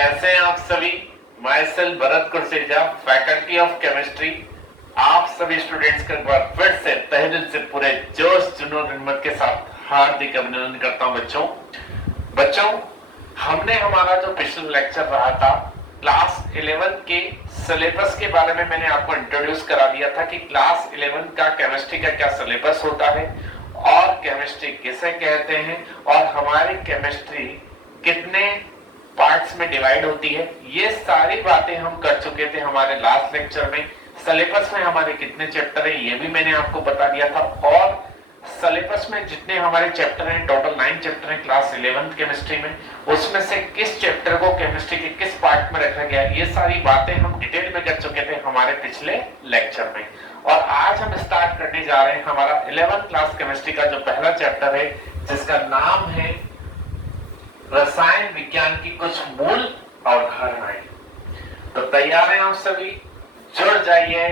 कैसे हैं आप सभी। Myself Bharat Kurseja, faculty of chemistry. आप सभी स्टूडेंट्स का एक बार फिर से तहे दिल से पूरे जोश जुनून हिम्मत के साथ हार्दिक अभिनंदन करता हूं। बच्चों हमने हमारा जो पिछला लेक्चर रहा था क्लास 11 के सिलेबस के बारे में मैंने आपको इंट्रोड्यूस करा दिया था कि क्लास 11 का केमिस्ट्री का क्या सिलेबस होता है और केमिस्ट्री किसे कहते हैं और हमारी केमिस्ट्री कितने पार्ट्स में डिवाइड होती है। ये सारी बातें हम कर चुके थे हमारे लास्ट लेक्चर में। सिलेबस में हमारे कितने चैप्टर है ये भी मैंने आपको बता दिया था और सिलेबस में जितने हमारे चैप्टर हैं टोटल 9 चैप्टर हैं क्लास 11 केमिस्ट्री में, उसमें से किस चैप्टर को केमिस्ट्री के किस पार्ट में रखा गया ये सारी बातें हम डिटेल में कर चुके थे हमारे पिछले लेक्चर में। और आज हम स्टार्ट करने जा रहे हैं हमारा 11th क्लास केमिस्ट्री का जो पहला चैप्टर है जिसका नाम है रसायन विज्ञान की कुछ मूल अवधारणाएं। तो तैयार हैं आप सभी? जुड़ जाइए,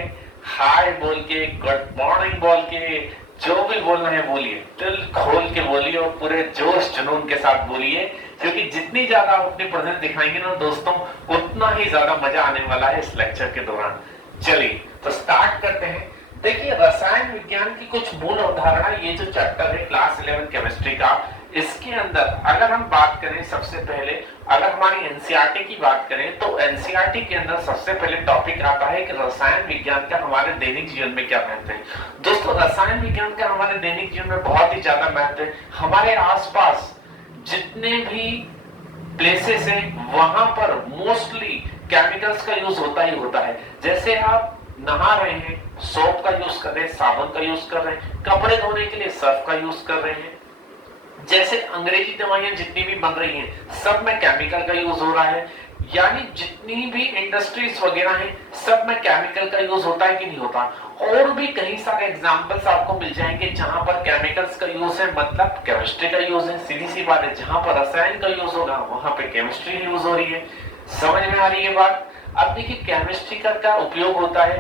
हाय बोल के, गुड मॉर्निंग बोल के, जो भी बोलना है बोलिए, दिल खोल के बोलिए और पूरे जोश जुनून के साथ बोलिए, क्योंकि जितनी ज्यादा आप अपनी प्रेजेंस दिखाएंगे ना दोस्तों उतना ही ज्यादा मजा आने वाला है इस लेक्चर के दौरान। चलिए तो स्टार्ट करते हैं। देखिए रसायन विज्ञान की कुछ मूल अवधारणा, ये जो चैप्टर है क्लास 11 केमिस्ट्री का, इसके अंदर अगर हम बात करें सबसे पहले अगर हमारी एनसीईआरटी की बात करें तो एनसीईआरटी के अंदर सबसे पहले टॉपिक आता है कि रसायन विज्ञान का हमारे दैनिक जीवन में क्या महत्व है। दोस्तों रसायन विज्ञान का हमारे दैनिक जीवन में बहुत ही ज्यादा महत्व है। हमारे आसपास जितने भी प्लेसेस हैं वहां पर मोस्टली केमिकल्स का यूज होता ही होता है। जैसे आप नहा रहे हैं, सोप का यूज कर रहे हैं, साबुन का यूज कर रहे हैं, कपड़े धोने के लिए सर्फ का यूज कर रहे हैं, जैसे अंग्रेजी दवाइयां जितनी भी बन रही हैं सब में केमिकल का यूज हो रहा है। यानी जितनी भी इंडस्ट्रीज वगैरह हैं सब में केमिकल का यूज होता है कि नहीं होता। और भी कई सारे एग्जांपल्स आपको मिल जाएंगे जहां पर केमिकल्स का यूज है, मतलब केमिस्ट्री का यूज है। सीधी सी बात है, जहां पर रसायन का यूज होगा वहां पे केमिस्ट्री यूज हो रही है। समझ में आ रही है बात? अब देखिए केमिस्ट्री का क्या उपयोग होता है,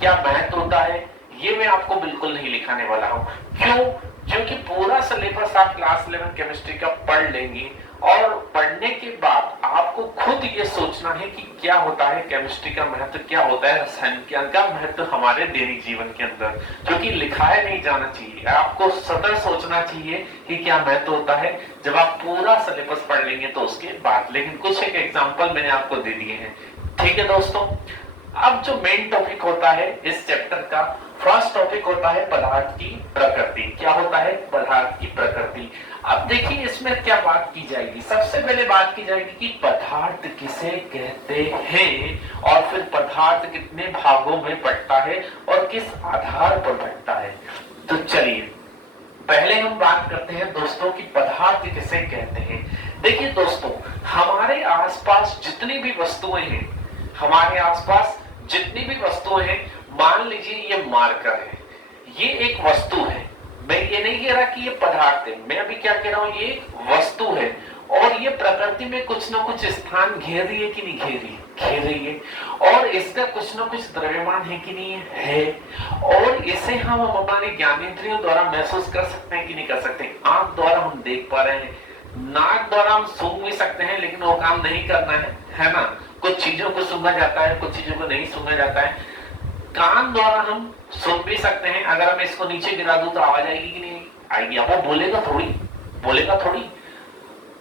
क्या महत्व होता है, ये मैं आपको बिल्कुल नहीं लिखाने वाला हूं। क्यों? क्योंकि पूरा सिलेबस आप क्लास 11 केमिस्ट्री का पढ़ लेंगे और पढ़ने के बाद आपको खुद ये सोचना है कि क्या होता है केमिस्ट्री का महत्व, क्या होता है रसायन विज्ञान का महत्व हमारे दैनिक जीवन के अंदर, क्योंकि लिखाया नहीं जाना चाहिए। आपको सदैव सोचना चाहिए कि क्या महत्व होता है। जब आप पूरा सिलेबस पढ़ लेंगे तो उसके बाद, लेकिन कुछ एक एग्जाम्पल मैंने आपको दे दिए हैं। ठीक है दोस्तों, अब जो मेन टॉपिक होता है इस चैप्टर का, फर्स्ट टॉपिक होता है पदार्थ की प्रकृति। क्या होता है? पदार्थ की प्रकृति। अब देखिए इसमें क्या बात की जाएगी, सबसे पहले बात की जाएगी कि पदार्थ किसे कहते हैं और फिर पदार्थ कितने भागों में बंटता है और किस आधार पर बंटता है। तो चलिए पहले हम बात करते हैं दोस्तों कि पदार्थ किसे कहते हैं। देखिए दोस्तों हमारे आसपास जितनी भी वस्तुएं हैं, हमारे आसपास जितनी भी वस्तुएं हैं, मान लीजिए ये मार्कर है, ये एक वस्तु है। मैं ये नहीं कह रहा कि ये पदार्थ है, मैं अभी क्या कह रहा हूं, ये एक वस्तु है और ये प्रकृति में कुछ ना कुछ स्थान घेर रही है कि नहीं घेर रही है? घेर रही है। और इसका कुछ ना कुछ द्रव्यमान है कि नहीं है? और इसे हम हमारे ज्ञानेंद्रियों द्वारा महसूस कर सकते हैं कि नहीं कर सकते? आंख द्वारा हम देख पा रहे हैं, नाक द्वारा हम सूंघ भी सकते हैं, लेकिन वो काम नहीं करना है ना। कुछ चीजों को सूंघा जाता है, कुछ चीजों को नहीं सूंघा जाता है। कान द्वारा हम सुन भी सकते हैं, अगर मैं इसको नीचे गिरा दूं तो आवाज आएगी कि नहीं आएगी? वो बोलेगा थोड़ी, बोलेगा थोड़ी।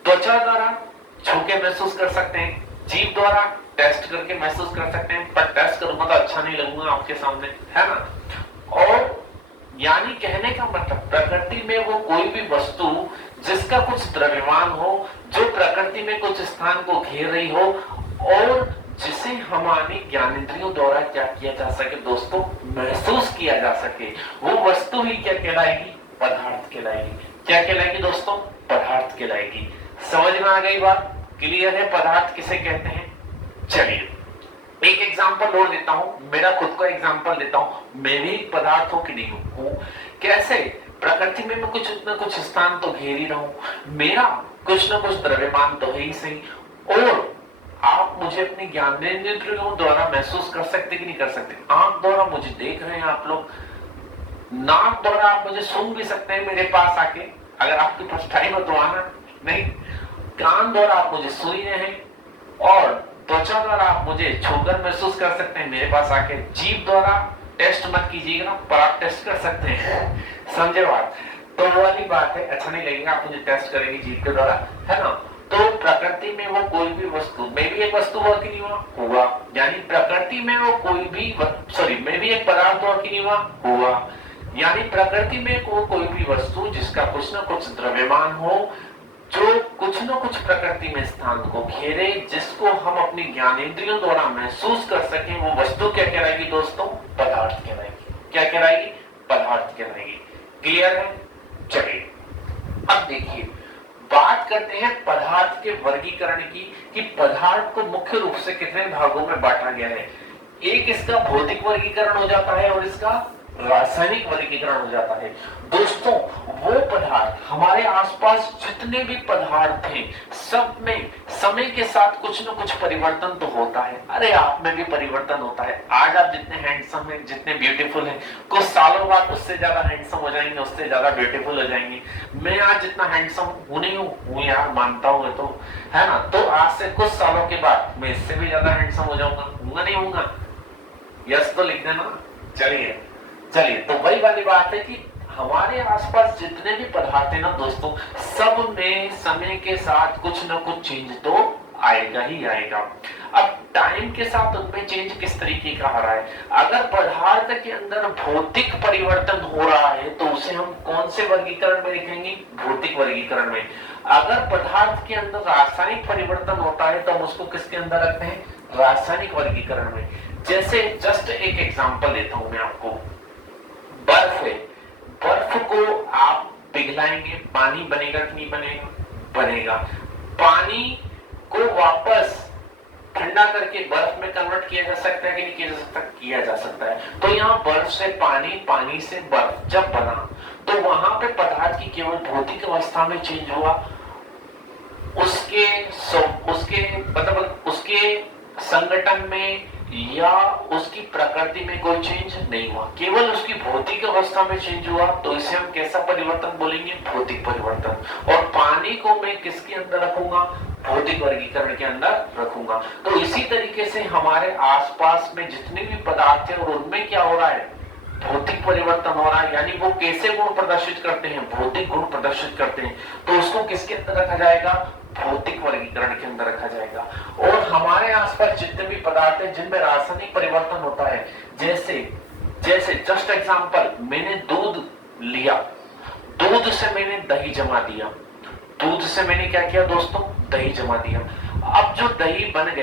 त्वचा द्वारा छू के महसूस कर सकते हैं, जीभ द्वारा टेस्ट करके महसूस कर सकते हैं, पर टेस्ट करूंगा तो अच्छा नहीं लगूंगा आपके सामने, है ना। और यानी कहने का मतलब प्रकृति में वो कोई भी वस्तु जिसका कुछ द्रव्यमान हो, जो प्रकृति में कुछ स्थान को घेर रही हो और जिसे हमारी ज्ञानेंद्रियों द्वारा क्या किया जा सके दोस्तों, महसूस किया जा सके, वो वस्तु ही क्या कहलाएगी? पदार्थ कहलाएगी। क्या कहलाएगी दोस्तों? पदार्थ कहलाएगी। समझ में आ गई बात? क्लियर है पदार्थ किसे कहते हैं? चलिए एक एग्जांपल और देता हूं, मेरा खुद का एग्जांपल देता हूं। मैं भी पदार्थ हूं कि नहीं हूं? कैसे? प्रकृति में मैं कुछ ना कुछ स्थान तो घेर ही रहा हूं, मेरा कुछ ना कुछ द्रव्यमान तो है ही सही। और आप मुझे अपने ज्ञानेंद्रियों द्वारा महसूस कर सकते कि नहीं कर सकते? आंख द्वारा मुझे देख रहे हैं आप लोग, नाक द्वारा आप मुझे सूंघ भी सकते हैं मेरे पास आके, अगर आपके पास टाइम हो तो आना, नहीं। कान द्वारा आप मुझे सुन रहे हैं, और त्वचा द्वारा आप मुझे छूकर महसूस कर सकते हैं, मेरे पास आके जीभ द्वारा टेस्ट मत कीजिएगा, पर आप टेस्ट कर सकते हैं। समझे बात? तो वो वाली बात है, अच्छा नहीं लगेगा, आप मुझे टेस्ट करेंगे जीभ के द्वारा, है ना? तो प्रकृति में वो कोई भी वस्तु, मैं भी एक वस्तु हुआ कि नहीं हुआ? हुआ। यानी प्रकृति में वो कोई भी मैं भी एक पदार्थ हुआ कि नहीं हुआ? हुआ। यानी प्रकृति में कोई भी वस्तु जिसका कुछ ना कुछ द्रव्यमान हो, जो कुछ न कुछ प्रकृति में स्थान को घेरे, जिसको हम अपनी ज्ञानेंद्रियों द्वारा महसूस कर सकें, वो वस्तु क्या कहलाएगी दोस्तों? पदार्थ कहलाएगी। क्या कहलाएगी? पदार्थ कहलाएगी। क्लियर है? चलिए अब देखिए, बात करते हैं पदार्थ के वर्गीकरण की, कि पदार्थ को मुख्य रूप से कितने भागों में बांटा गया है। एक इसका भौतिक वर्गीकरण हो जाता है और इसका रासायनिक वर्गीकरण हो जाता है। दोस्तों, वो पदार्थ, हमारे आसपास जितने भी पदार्थ हैं, सब में समय के साथ कुछ न कुछ परिवर्तन तो होता है। अरे आप में भी परिवर्तन होता है। आज आप जितने हैंडसम हैं, जितने ब्यूटीफुल हैं, कुछ सालों बाद उससे ज्यादा हैंडसम हो जाएंगे, उससे ज्यादा ब्यूटीफुल हो जाएंगे। मैं आज जितना हैंडसम हूं नहीं हूं यार, मानता हूं तो, है ना? तो आज से कुछ सालों के बाद मैं इससे भी ज्यादा हैंडसम हो जाऊंगा, हूंगा नहीं हूंगा? यस तो लिख देना। चलिए तो वही वाली बात है कि हमारे आसपास जितने भी पदार्थ हैं ना दोस्तों, सब में समय के साथ कुछ ना कुछ चेंज तो आएगा ही आएगा। अब टाइम के साथ उनमें चेंज किस तरीके का आ रहा है? अगर पदार्थ के अंदर भौतिक परिवर्तन हो रहा है तो उसे हम कौन से वर्गीकरण में लिखेंगे? भौतिक वर्गीकरण में। अगर पदार्थ के अंदर रासायनिक परिवर्तन होता है तो हम उसको किसके अंदर रखते हैं? रासायनिक वर्गीकरण में। जैसे जस्ट एक एग्जांपल देता हूं मैं आपको। बर्फ है, बर्फ को आप पिघलाएंगे, पानी बनेगा कि नहीं बनेगा? बनेगा। पानी को वापस ठंडा करके बर्फ में कन्वर्ट किया जा सकता है कि नहीं किया जा सकता? किया जा सकता है। तो यहाँ बर्फ से पानी, पानी से बर्फ जब बना, तो वहां पे पदार्थ की केवल भौतिक अवस्था में चेंज हुआ, उसके संगठन में या उसकी प्रकृति में कोई चेंज नहीं हुआ, केवल उसकी भौतिक अवस्था में चेंज हुआ। तो इसे हम कैसा परिवर्तन बोलेंगे? भौतिक परिवर्तन। और पानी को मैं किसके अंदर रखूंगा? भौतिक वर्गीकरण के अंदर रखूंगा। तो इसी तरीके से हमारे आसपास में जितने भी पदार्थ हैं और उनमें क्या हो रहा है? भौतिक परिवर्तन हो रहा है। यानी वो कैसे गुण प्रदर्शित करते हैं? भौतिक गुण प्रदर्शित करते हैं। तो उसको किसके अंदर रखा जाएगा? भौतिक वर्गीकरण के अंदर रखा जाएगा। और हमारे आसपास जितने भी पदार्थ हैं जिनमें रासायनिक परिवर्तन होता है, जैसे जस्ट एग्जांपल, मैंने दूध लिया, दूध से मैंने दही जमा दिया, दूध से मैंने क्या किया दोस्तों? दही जमा दिया। अब जो दही बन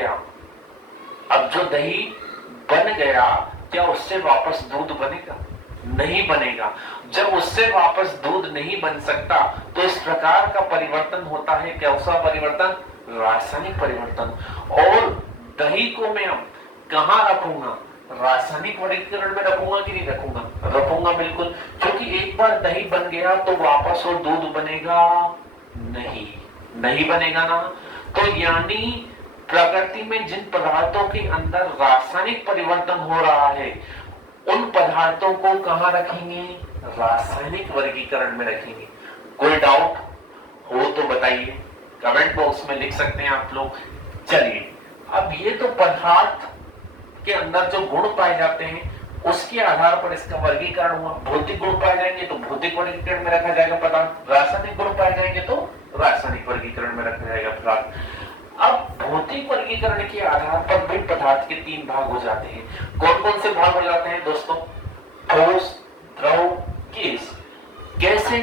गया, क्या उससे वापस दूध बनेगा? नहीं बनेगा। जब उससे वापस दूध नहीं बन सकता तो इस प्रकार का परिवर्तन होता है। कैसा परिवर्तन? रासायनिक परिवर्तन। और दही को मैं अब कहां रखूंगा? रासायनिक वर्गीकरण में रखूंगा कि नहीं रखूंगा? रखूंगा बिल्कुल, क्योंकि एक बार दही बन गया तो वापस और दूध बनेगा नहीं बनेगा ना। तो यानी प्रकृति में जिन पदार्थों के अंदर रासायनिक परिवर्तन हो रहा है, उन पदार्थों को कहां रखेंगे? रासायनिक वर्गीकरण में रखेंगे। कोई डाउट हो तो बताइए, कमेंट बॉक्स में लिख सकते हैं आप लोग। चलिए, अब ये तो पदार्थ के अंदर जो गुण पाए जाते हैं उसके आधार पर इसका वर्गीकरण हुआ। भौतिक गुण पाए जाएंगे तो भौतिक वर्गीकरण में रखा जाएगा पदार्थ, रासायनिक गुण पाए जाएंगे तो रासायनिक वर्गीकरण में रखा जाएगा पदार्थ। अब भौतिक वर्गीकरण के आधार पर भी पदार्थ के 3 भाग हो जाते हैं। कौन कौन से भाग हो जाते हैं दोस्तों? ठोस, द्रव, गैस। कैसे?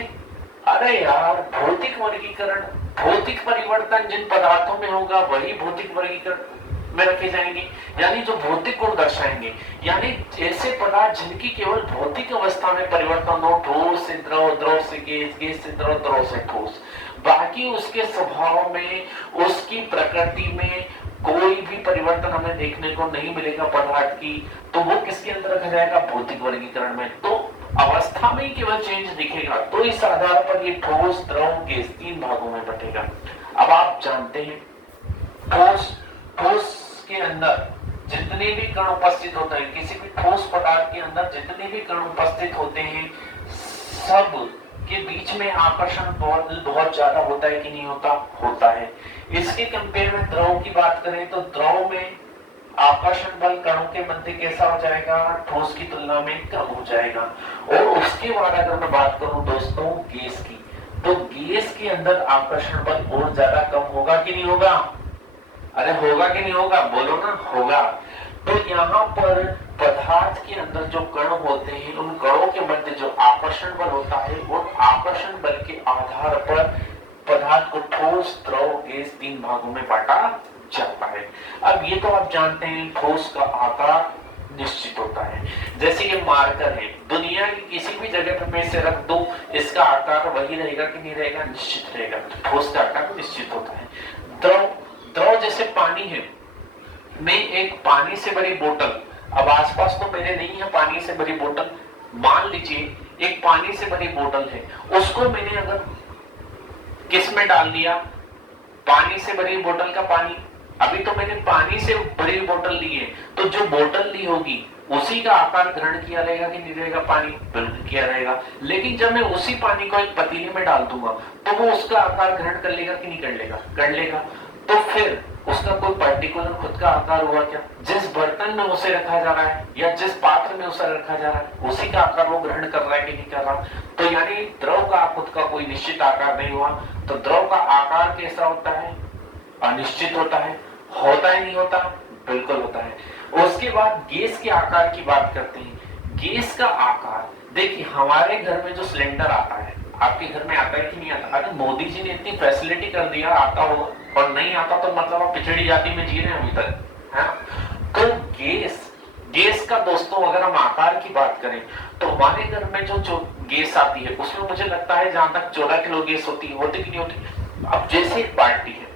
अरे यार, भौतिक वर्गीकरण, भौतिक परिवर्तन जिन पदार्थों में होगा वही भौतिक वर्गीकरण में रखे जाएंगे, यानी जो भौतिक गुण दर्शाएंगे। यानी ऐसे पदार्थ जिनकी केवल भौतिक अवस्था में परिवर्तन हो, ठोस से द्रव, द्रव से गैस, गैस से द्रव, द्रव से ठोस, बाकी उसके स्वभाव में, उसकी प्रकृति में कोई भी परिवर्तन हमें देखने को नहीं मिलेगा पदार्थ की, तो वो किसके अंदर रखा जाएगा? भौतिक वर्गीकरण में। तो अवस्था में केवल चेंज दिखेगा, तो इस आधार पर ये ठोस, द्रव, गैस 3 भागों में बटेगा। अब आप जानते हैं ठोस के अंदर जितने भी कण उपस्थित होते हैं, किसी भी ठोस पदार्थ के अंदर जितने भी कण उपस्थित होते हैं, सब के बीच में आकर्षण बल बहुत ज्यादा होता है कि नहीं होता? होता है। इसके कंपेयर में द्रव की बात करें तो द्रव में आकर्षण बल कणों के मध्य कैसा हो जाएगा? ठोस की तुलना में कम हो जाएगा। और उसके बाद अगर मैं बात करूं दोस्तों गैस की, तो गैस के अंदर आकर्षण बल और ज्यादा कम होगा कि नहीं होगा? अरे होगा कि नहीं होगा? बोलो ना, होगा। तो यहाँ पर पदार्थ के अंदर जो कण होते हैं उन कणों के मध्य जो आकर्षण बल होता है वो आकर्षण बल के आधार पर पदार्थ को ठोस, द्रव, गैस 3 भागों में बांटा जाता है। अब ये तो आप जानते हैं ठोस का आकार निश्चित होता है। जैसे ये मार्कर है, दुनिया की किसी भी जगह पर मैं इसे रख दूं, इसका आकार वही रहेगा कि नहीं रहेगा? निश्चित रहेगा। तो ठोस का आकार निश्चित होता है। द्रव, द्रव जैसे पानी है, मैं एक पानी से भरी बोतल, अब आसपास तो मेरे नहीं है पानी से भरी बोतल, मान लीजिए एक पानी से भरी बोतल है, उसको मैंने अगर किस में डाल दिया? पानी से भरी बोतल का पानी। अभी तो मैंने पानी से भरी बोतल ली है, तो जो बोतल ली होगी उसी का आकार ग्रहण किया रहेगा कि नहीं रहेगा? पानी बिल्कुल किया रहेगा। लेकिन जब मैं उसी पानी को एक पतीले में डाल दूंगा तो वो उसका आकार ग्रहण कर लेगा कि नहीं कर लेगा? कर लेगा। तो फिर उसका कोई पर्टिकुलर खुद का आकार हुआ क्या? जिस बर्तन में उसे रखा जा रहा है या जिस पात्र में उसे रखा जा रहा है उसी का आकार वो ग्रहण कर रहा है कि नहीं कर रहा? तो यानी द्रव का खुद का कोई निश्चित आकार नहीं हुआ। तो द्रव का आकार कैसा होता है? अनिश्चित होता है। होता है नहीं होता? बिल्कुल होता है। उसके बाद गैस के आकार की बात करते हैं। गैस का आकार देखिए, हमारे घर में जो सिलेंडर आता है, आपके घर में आता है कि नहीं आता? अरे मोदी जी ने इतनी फैसिलिटी कर दिया, आता होगा, और नहीं आता तो मतलब आप पिछड़ी जाति में जी रहे हैं अभी तक, है? तो गैस का दोस्तों अगर हम आकार की बात करें तो हमारे घर में जो गैस आती है उसमें मुझे लगता है जहां तक 14 किलो गैस होती कि नहीं होती? अब जैसे एक बाल्टी है,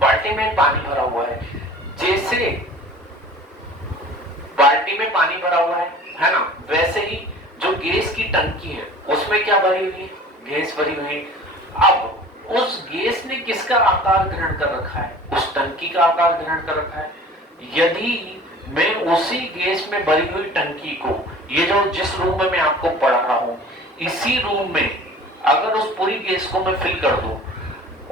बाल्टी में पानी भरा हुआ है, जैसे बाल्टी में पानी भरा हुआ है ना, वैसे ही जो गैस की टंकी है उसमें क्या भरी हुई है? गैस भरी हुई है। अब उस गैस ने किसका आकार ग्रहण कर रखा है? उस टंकी का आकार ग्रहण कर रखा है। यदि मैं उसी गैस में भरी हुई टंकी को, ये जो जिस रूम में मैं आपको पढ़ा रहा हूं, इसी रूम में अगर उस पूरी गैस को मैं फिल कर दूं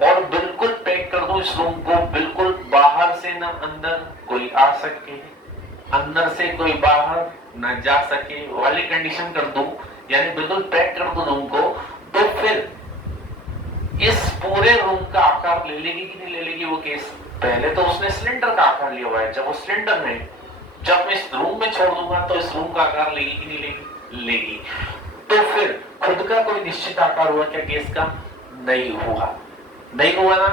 और बिल्कुल पैक कर दूं इस रूम को, बिल्कुल बाहर से ना अंदर कोई आ सके, अंदर से कोई बाहर न जा सके वाली कंडीशन कर दूं, यानी बिल्कुल पैक कर दूं रूम को, तो फिर इस पूरे रूम का आकार ले लेगी कि नहीं ले लेगी वो गैस? पहले तो उसने सिलेंडर का आकार लिया हुआ है, जब वो सिलेंडर में, जब मैं इस रूम में छोड़ दूंगा तो इस रूम का आकार लेगी कि नहीं लेगी? लेगी। तो फिर खुद का कोई निश्चित आकार हुआ क्या गैस का? नहीं हुआ। नहीं हुआ ना?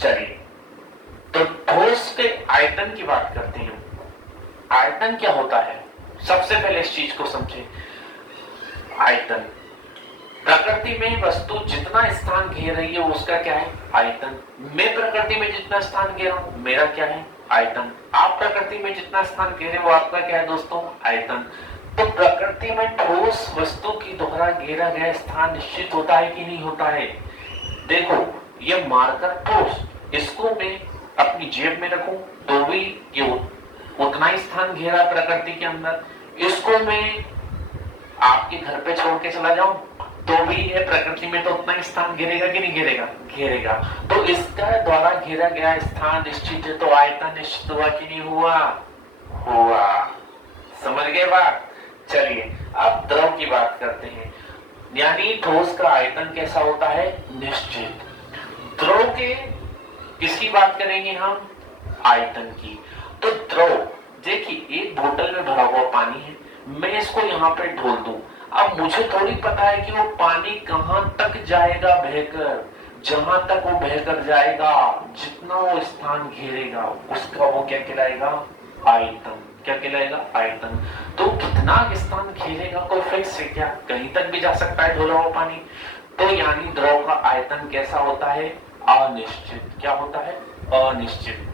चलिए, तो ठोस के आयतन की बात करते हैं। आयतन क्या होता है? सबसे पहले इस चीज को समझे। आयतन, प्रकृति में वस्तु जितना स्थान घेर रही है उसका क्या है? आयतन। मैं प्रकृति में जितना स्थान घेर रहा हूं मेरा क्या है? आयतन। आप प्रकृति में जितना स्थान घेरे वो आपका क्या है दोस्तों? आयतन। तो प्रकृति में ठोस वस्तु की द्वारा घेरा गया स्थान निश्चित होता है कि नहीं होता है? देखो, ये मार्कर ठोस, इसको मैं अपनी जेब में रखूं तो भी ये उतना ही स्थान घेरा प्रकृति के अंदर, इसको मैं आपके घर पे छोड़ के चला जाऊं तो भी ये प्रकृति में तो उतना ही स्थान घेरेगा कि नहीं घेरेगा? घेरेगा। तो इसका द्वारा घेरा गया स्थान निश्चित है, तो आयतन निश्चित हुआ कि नहीं हुआ? हुआ। समझ गए बात? चलिए अब द्रव की बात करते हैं, यानी ठोस का आयतन कैसा होता है? निश्चित। द्रव के किसकी बात करेंगे हम? आयतन की। तो द्रव देखिए, एक बोतल में भरा हुआ पानी है, मैं इसको यहाँ पे ढोल दूं, अब मुझे थोड़ी पता है कि वो पानी कहां तक जाएगा बहकर, जहां तक वो बहकर जाएगा, जितना वो स्थान घेरेगा उसका वो क्या कहलाएगा? आयतन। क्या कहलाएगा? आयतन। तो कितना स्थान घेरेगा कोई फिक्स है क्या? कहीं तक भी जा सकता है ढोला हुआ पानी। तो यानी द्रव का आयतन कैसा होता है? अनिश्चित। क्या होता है? अनिश्चित।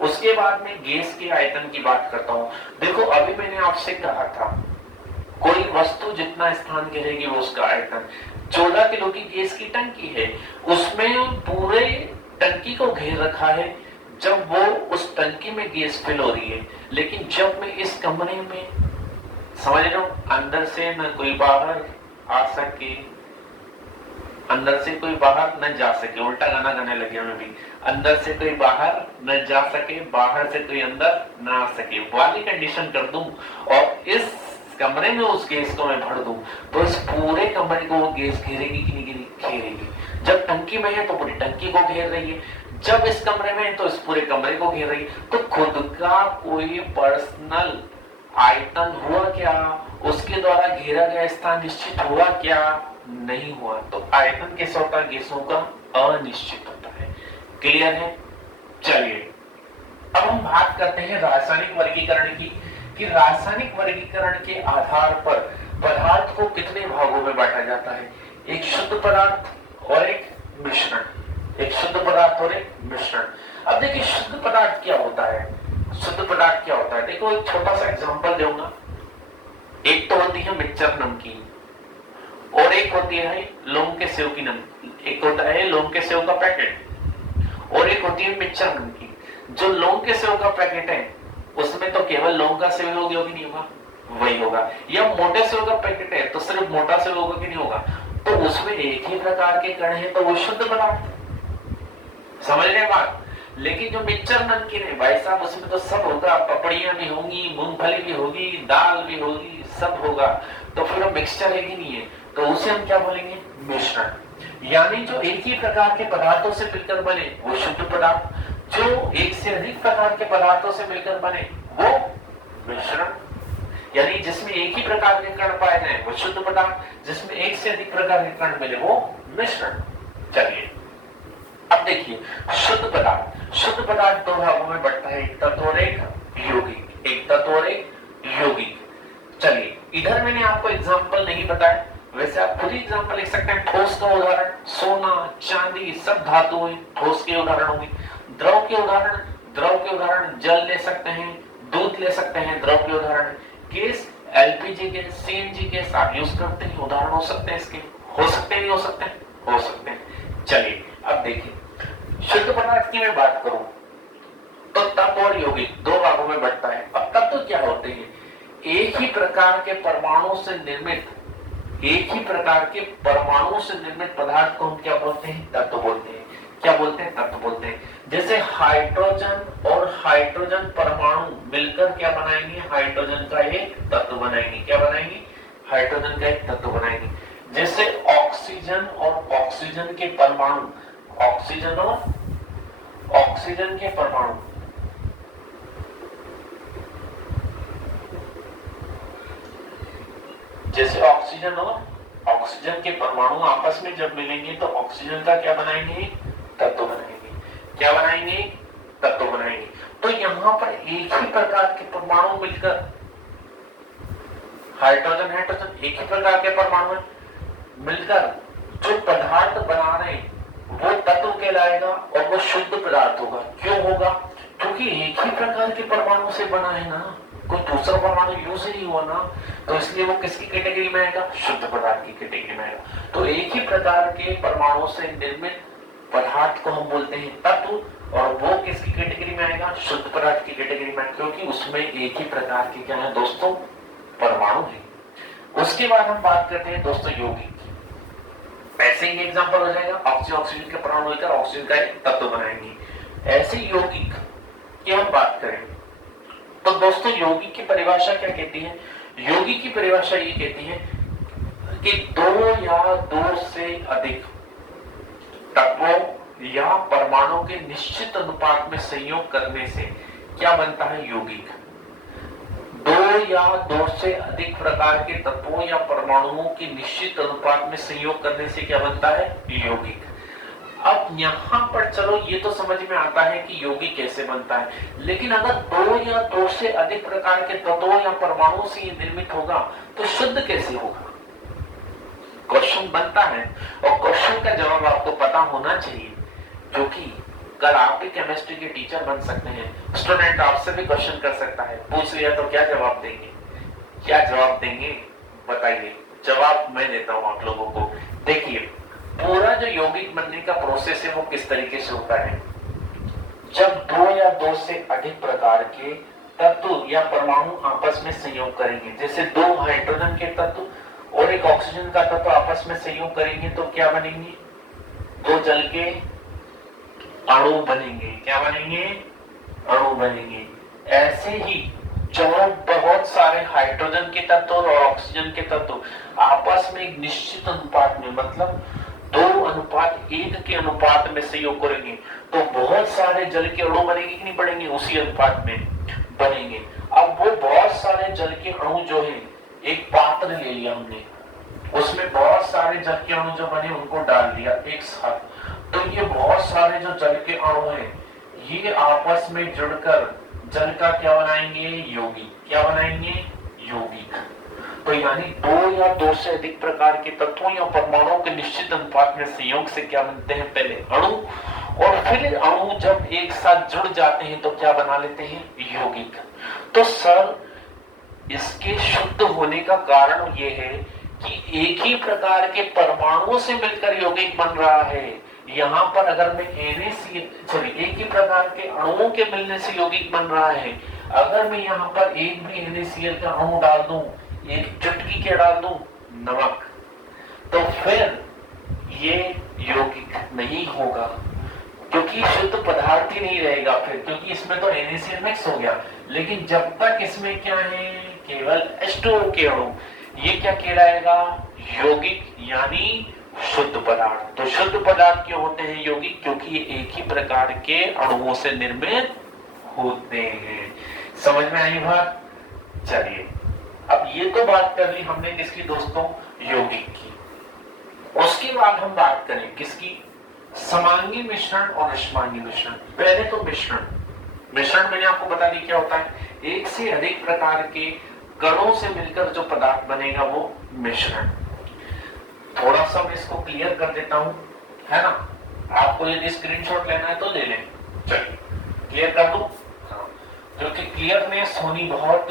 उसके बाद में गैस के आयतन की बात करता हूं। देखो, अभी मैंने आपसे कहा था कोई वस्तु जितना स्थान घेरेगी वो उसका आयतन। 14 किलो की गैस की टंकी है, उसमें पूरे टंकी को घेर रखा है। जब वो उस टंकी में गैस फिल हो रही है, लेकिन जब मैं इस कमरे में, समझ रहा हूं, अंदर से न कोई बाहर आ सके अंदर से कोई बाहर न जा सके, उल्टा गाना गाने लग गया मैं भी। अंदर से कोई बाहर न जा सके, बाहर से कोई अंदर न आ सके वाली कंडीशन कर दूं और इस कमरे में उस गैस को मैं भर दूं तो इस पूरे कमरे को वो गैस घेरेगी कि नहीं घेरेगी। जब टंकी में है तो पूरी टंकी को घेर रही है, जब इस कमरे में है तो इस पूरे कमरे को घेर रही है। तो खुद का कोई पर्सनल आयतन हुआ क्या, उसके द्वारा घेरा गया स्थान निश्चित हुआ क्या, नहीं हुआ। तो आयतन कैसा होता है, गैसों का अनिश्चित होता है। क्लियर है? चलिए अब हम बात करते हैं रासायनिक वर्गीकरण की, कि रासायनिक वर्गीकरण के आधार पर पदार्थ को कितने भागों में बांटा जाता है। एक शुद्ध पदार्थ और एक मिश्रण, एक शुद्ध पदार्थ और एक मिश्रण। अब देखिए शुद्ध पदार्थ क्या होता है, शुद्ध पदार्थ क्या होता है। देखो एक छोटा सा एग्जांपल दूंगा। एक तो होती है मिक्सचर नमकीन और एक होती है लौंग के सेव की नमकीन, एक होता है लौंग के सेव का पैकेट और एक होती है मिक्सचर नमकीन। जो लौंग के सेव का पैकेट है उसमें तो केवल लौंग का सेव होगी नहीं होगा, वही होगा। या मोटे सेव का पैकेट है तो सिर्फ मोटा सेव होगा कि नहीं होगा। तो उसमें एक ही प्रकार के कण है तो वो शुद्ध पदार्थ, समझ रहे बात। लेकिन जो मिक्सचर नमकीन है भाई साहब उसमें तो सब होगा, पपड़ियां भी होंगी, मूंगफली भी होगी, दाल भी होगी, सब होगा। तो फिर वो मिक्सचर है कि नहीं है, तो उसे हम क्या बोलेंगे, मिश्रण। यानी जो एक ही प्रकार के पदार्थों से मिलकर बने वो शुद्ध पदार्थ, जो एक से अधिक प्रकार के पदार्थों से मिलकर बने वो मिश्रण। यानी जिसमें एक ही प्रकार के कण पाए जाए वो शुद्ध पदार्थ, जिसमें एक से अधिक प्रकार के कण मिले वो मिश्रण। चलिए अब देखिए शुद्ध पदार्थ, शुद्ध पदार्थ दो भागों में बढ़ता है, एक तत्व और एक यौगिक, एक तत्व और एक यौगिक। चलिए इधर मैंने आपको एग्जांपल नहीं बताया, वैसे आप खुद ही एग्जांपल लिख सकते हैं। ठोस का उदाहरण सोना चांदी सब धातुएं ठोस के उदाहरण होंगे। द्रव के उदाहरण, द्रव के उदाहरण जल ले सकते हैं, दूध ले सकते हैं, द्रव के उदाहरण। Gas LPG gas, CNG gas आप यूज करते हैं, उदाहरण हो सकते हैं इसके, हो सकते हैं नहीं हो सकते हैं, हो सकते हैं। चलिए अब देखिए शुद्ध पदार्थ की मैं बात करूं तो तत्व और यौगिक दो भागों में बढ़ता है। अब तत्व क्या होते हैं, एक ही प्रकार के परमाणु से निर्मित, एक ही प्रकार के परमाणु से निर्मित पदार्थ को हम क्या बोलते हैं, तत्व बोलते हैं। क्या बोलते हैं, तत्व बोलते हैं। जैसे हाइड्रोजन और हाइड्रोजन परमाणु मिलकर क्या बनाएंगे, हाइड्रोजन का एक तत्व बनाएंगे। क्या बनाएंगे, हाइड्रोजन का एक तत्व बनाएंगे। जैसे ऑक्सीजन और ऑक्सीजन के परमाणु, ऑक्सीजन और ऑक्सीजन के परमाणु जैसे ऑक्सीजन और ऑक्सीजन के परमाणु आपस में जब मिलेंगे तो ऑक्सीजन का क्या बनाएंगे, तत्व बनाएंगे। क्या बनाएंगे, तत्व बनाएंगे। तो यहां पर एक ही प्रकार के परमाणु मिलकर, हाइड्रोजन हाइड्रोजन एक ही प्रकार के परमाणु मिलकर जो पदार्थ बना रहे हैं वो तत्व कहलाएगा और वो शुद्ध पदार्थ होगा। क्यों होगा, क्योंकि एक ही प्रकार के परमाणु से बना है ना, कोई दूसरा परमाणु यूज ही नहीं हुआ ना, तो इसलिए वो किसकी कैटेगरी में आएगा, शुद्ध पदार्थ की कैटेगरी में आएगा। तो एक ही प्रकार के परमाणु से निर्मित पदार्थ को हम बोलते हैं तत्व और वो किसकी कैटेगरी में आएगा, शुद्ध पदार्थ की कैटेगरी में, क्योंकि उसमें एक ही प्रकार के क्या है दोस्तों, परमाणु है। उसके बाद हम बात करते हैं दोस्तों यौगिक। ऐसे ही एग्जांपल हो जाएगा, ऑक्सीजन के परमाणु लेकर ऑक्सीजन का एक तत्व बनाएंगे। ऐसे यौगिक की हम बात करें तो दोस्तों यौगिक की परिभाषा क्या कहती है, यौगिक की परिभाषा ये कहती है कि दो या दो से अधिक तत्वों या परमाणु के निश्चित अनुपात में संयोग करने से क्या बनता है, यौगिक। दो या दो से अधिक प्रकार के तत्वों या परमाणुओं के निश्चित अनुपात में संयोग करने से क्या बनता है, यौगिक। अब यहां पर चलो ये तो समझ में आता है कि यौगिक कैसे बनता है, लेकिन अगर दो या दो से अधिक प्रकार के तत्वों या परमाणुओं से ये निर्मित होगा तो शुद्ध कैसे होगा, क्वेश्चन बनता है। और क्वेश्चन का जवाब आपको पता होना चाहिए, क्योंकि कल आप भी केमिस्ट्री के टीचर बन सकते हैं। स्टूडेंट आपसे भी क्वेश्चन कर सकता है, पूछ लिया तो क्या जवाब देंगे, क्या जवाब देंगे बताइए। जवाब मैं देता हूं आप लोगों को। देखिए पूरा जो यौगिक बनने का प्रोसेस है वो किस तरीके से होता है, जब दो या दो से अधिक प्रकार के तत्व या परमाणु आपस में संयोग करेंगे। जैसे दो हाइड्रोजन के तत्व और एक ऑक्सीजन का तत्व आपस में संयोग करेंगे तो क्या बनेंगे? दो जल के अणु बनेंगे। क्या बनेंगे? अणु बनेंगे। ऐसे ही जब बहुत सारे हाइड्रोजन के तत्व और ऑक्सीजन के तत्व आपस में एक निश्चित अनुपात में, मतलब 2:1 के अनुपात में सहयोग करेंगे तो बहुत सारे जल के अणु बनेंगे कि नहीं बनेंगे? उसी अनुपात में बनेंगे। अब वो बहुत सारे जल के अणु जो है, एक पात्र ले लिया हमने, उसमें बहुत सारे जल के अणु जो बने उनको डाल दिया एक साथ, तो ये बहुत सारे जो जल के अणु हैं ये आपस में जुड़कर जल का क्या बनाएंगे? यौगिक। क्या बनाएंगे? यौगिक। तो यानी दो या दो से अधिक प्रकार के तत्वों या परमाणुओं के निश्चित अनुपात में संयोग से क्या बनते हैं? पहले अणु, और फिर अणु जब एक साथ जुड़ जाते हैं तो क्या बना लेते हैं? यौगिक। तो सर इसके शुद्ध होने का कारण यह है कि एक ही प्रकार के परमाणुओं से मिलकर यौगिक बन रहा है। यहां पर अगर मैं NaCl, एक ही प्रकार के अणुओं के मिलने से यौगिक बन रहा है, अगर मैं यहां पर एक भी NaCl का अणु डाल दूं, एक चुटकी क्या डाल दूं? नमक, तो फिर ये यौगिक नहीं होगा, क्योंकि शुद्ध पदार्थ ही नहीं रहेगा फिर, क्योंकि इसमें तो NaCl मिक्स हो गया। लेकिन जब तक इसमें क्या है? केवल H2O के अणु, ये क्या कहलाएगा? यौगिक, यानी शुद्ध पदार्थ। तो शुद्ध पदार्थ क्यों होते हैं यौगिक? क्योंकि ये एक ही प्रकार के अणुओं से निर्मित होते हैं। समझ में आई बात? चलिए, अब ये तो बात कर ली हमने किसकी दोस्तों? यौगिक की। उसके बाद हम बात करें किसकी? समांगी मिश्रण और अष्टमांगी मिश्रण। पहले तो मिश्रण मैंने आपको बता दी क्या होता है? एक से अधिक प्रकार के कणों से मिलकर जो पदार्थ बनेगा वो मिश्रण। थोड़ा सा मैं इसको क्लियर कर देता हूं, है ना? आपको यदि स्क्रीनशॉट लेना है तो ले लें। चलिए क्लियर कर दूं, क्योंकि क्लियरनेस होनी बहुत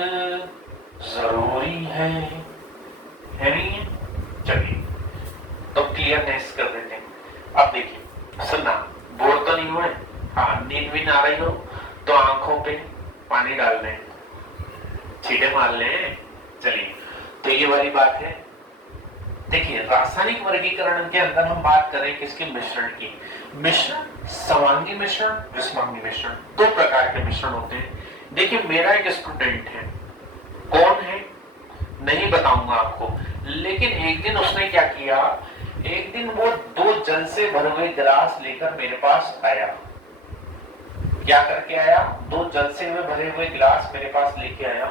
जरूरी है नहीं है? चलिए तो क्लियरनेस कर देते हैं। अब देखिए, सुनना, बोर तो नहीं हुए? हाँ, नींद भी ना आ रही हो तो आंखों पे पानी डाल लें, छींटे मार लें। चलिए, तो ये वाली बात है। देखिए, रासायनिक वर्गीकरण के अंदर हम बात करें किसके? मिश्रण की। मिश्रण समांगी मिश्रण, विषमांगी मिश्रण, दो प्रकार के मिश्रण होते हैं। देखिए, मेरा एक स्टूडेंट है, कौन है नहीं बताऊंगा आपको, लेकिन एक दिन उसने क्या किया, एक दिन वो 2 जल से भरे हुए गिलास लेकर मेरे पास आया। क्या करके आया? 2 जल से भरे हुए गिलास मेरे पास लेके आया।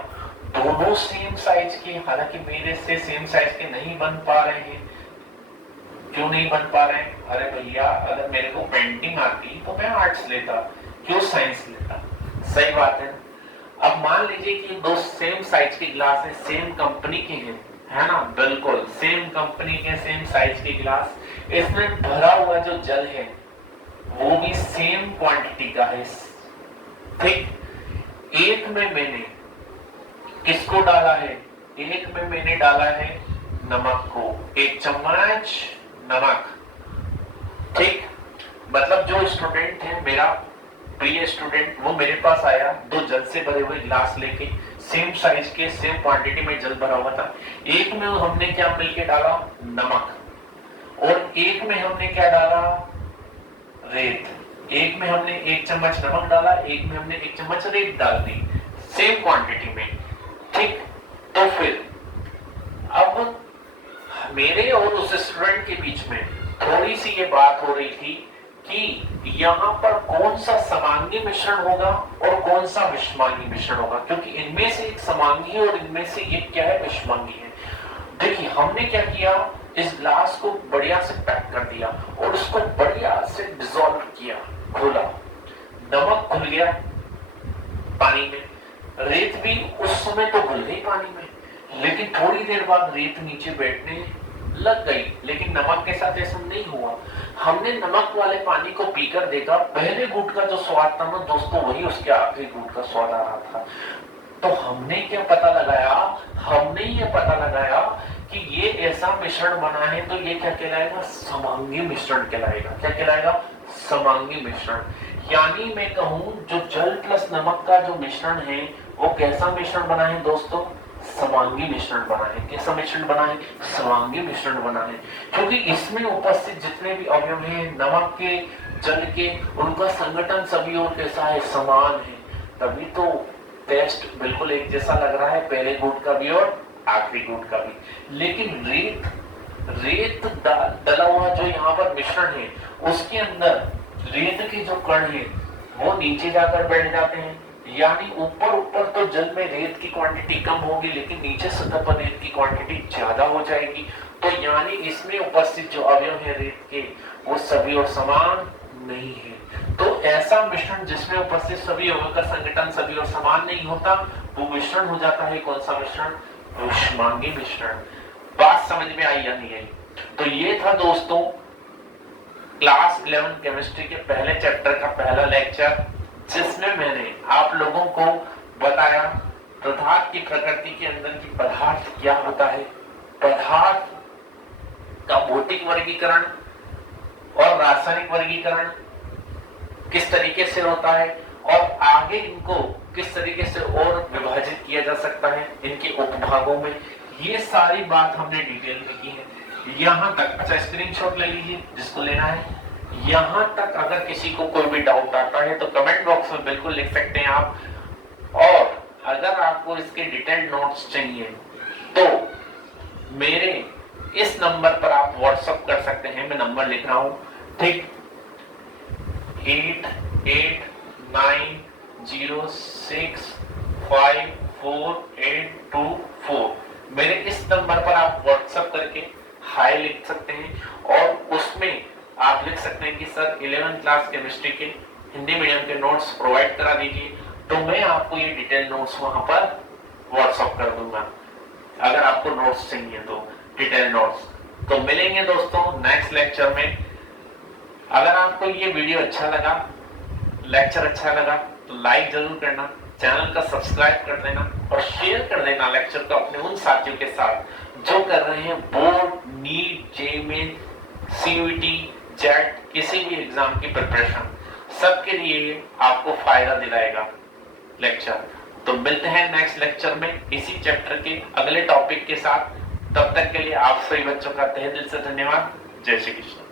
दोनों सेम साइज के, हालांकि मेरे से सेम साइज के नहीं बन पा रहे हैं। क्यों नहीं बन पा रहे हैं? अरे भैया, अगर मेरे को पेंटिंग आती तो मैं आर्ट्स लेता, क्यों साइंस लेता? सही बात है। अब मान लीजिए कि 2 सेम साइज के गिलास है, सेम कंपनी के हैं, है ना? बिल्कुल सेम कंपनी के, सेम साइज के गिलास। इसमें भरा हुआ जो जल है वो भी सेम क्वांटिटी का है। ठीक, एक में मैंने किसको डाला है? एक में मैंने डाला है नमक को, 1 चम्मच नमक। ठीक, मतलब जो स्टूडेंट है, मेरा प्रिय स्टूडेंट, वो मेरे पास आया 2 जल से भरे हुए गिलास लेके, सेम साइज के, सेम क्वांटिटी में जल भरा हुआ था। एक में हमने क्या मिलके डाला? नमक, और एक में हमने क्या डाला? रेत। एक में हमने 1 चम्मच नमक डाला, एक में हमने 1 चम्मच रेत डाल दी, सेम क्वांटिटी में। ठीक, तो फिर अब मेरे और उस स्टूडेंट के बीच में थोड़ी सी ये बात हो रही थी कि यहाँ पर कौन सा समांगी मिश्रण होगा और कौन सा विषमांगी मिश्रण होगा, क्योंकि इनमें से एक समांगी है और इनमें से एक क्या है? विषमांगी है। देखिए, हमने क्या किया, इस ग्लास को बढ़िया से पैक कर दिया और उसको बढ़िया से डिसॉल्व किया, घोला। नमक घुल गया पानी में, रेत भी उस समय तो घुल गई पानी में, लेकिन थोड़ी देर बाद रेत नीचे बैठने लग गई, लेकिन नमक के साथ ऐसा नहीं हुआ। हमने नमक वाले पानी को पीकर देखा, पहले घूंट का जो स्वाद था ना दोस्तों, वही उसके आखिरी घूंट का स्वाद आ रहा था। तो हमने क्या पता लगाया? हमने ये पता लगाया कि ये ऐसा मिश्रण बना है तो ये क्या कहलाएगा? समांगी मिश्रण कहलाएगा। क्या कहलाएगा? समांगी मिश्रण। यानी मैं कहूं, जो जल प्लस नमक का जो मिश्रण है वो कैसा मिश्रण बना है दोस्तों? समांगी मिश्रण बना है। कैसा मिश्रण बना है? समांगी मिश्रण बना है, क्योंकि इसमें उपस्थित जितने भी अवयव हैं नमक के, जल के, उनका संगठन सभी और कैसा है? समान है। तभी तो टेस्ट बिल्कुल एक जैसा लग रहा है, पहले घूंट का भी और आखिरी घूंट का भी। लेकिन रेत डला हुआ जो यहाँ पर मिश्रण है, उसके अंदर रेत के जो कण हैं वो नीचे जाकर बैठ जाते हैं, यानी ऊपर तो जल में रेत की क्वांटिटी कम होगी, लेकिन नीचे सतह पर रेत की क्वांटिटी ज्यादा हो जाएगी। तो यानी इसमें उपस्थित जो अवयव है रेत के, वो सभी और समान नहीं है। तो ऐसा मिश्रण जिसमें उपस्थित सभी अवयव का संगठन सभी और समान नहीं होता, वो मिश्रण हो जाता है कौन सा मिश्रण? ऊष्मांगी मिश्रण। बात समझ में आई या नहीं आई? तो ये था दोस्तों क्लास 11 केमिस्ट्री के पहले चैप्टर का पहला लेक्चर, जिसमें मैंने आप लोगों को बताया पदार्थ की प्रकृति के अंदर की पदार्थ क्या होता है, पदार्थ का भौतिक वर्गीकरण और रासायनिक वर्गीकरण किस तरीके से होता है, और आगे इनको किस तरीके से और विभाजित किया जा सकता है इनके उपभागों में। ये सारी बात हमने डिटेल में की है यहां तक। अच्छा, स्क्रीनशॉट ले लीजिए जिसको लेना है। यहां तक अगर किसी को कोई भी डाउट आता है तो कमेंट बॉक्स में बिल्कुल लिख सकते हैं आप, और अगर आपको इसके डिटेल्ड नोट्स चाहिए तो मेरे इस नंबर पर आप व्हाट्सएप कर सकते हैं। मैं नंबर लिख रहा हूं, ठीक, 8890654824। मेरे इस नंबर पर आप व्हाट्सएप करके हाय लिख सकते हैं, और उसमें आप लिख सकते हैं कि सर 11th क्लास केमिस्ट्री के हिंदी मीडियम के नोट्स प्रोवाइड करा दीजिए, तो मैं आपको ये डिटेल नोट्स वहां पर व्हाट्सएप कर दूंगा। अगर आपको नोट्स चाहिए तो डिटेल नोट्स। तो मिलेंगे दोस्तों नेक्स्ट लेक्चर में। अगर आपको ये वीडियो अच्छा लगा, लेक्चर अच्छा लगा, तो लाइक जरूर करना, चैनल का सब्सक्राइब कर देना और शेयर कर देना लेक्चर को अपने उन साथियों के साथ जो कर रहे हैं board, NEET, JEE, CUET, JET, किसी भी एग्जाम की प्रिपरेशन। सबके लिए आपको फायदा दिलाएगा लेक्चर। तो मिलते हैं नेक्स्ट लेक्चर में इसी चैप्टर के अगले टॉपिक के साथ। तब तक के लिए आप सभी बच्चों का तहे दिल से धन्यवाद। जय श्री कृष्ण।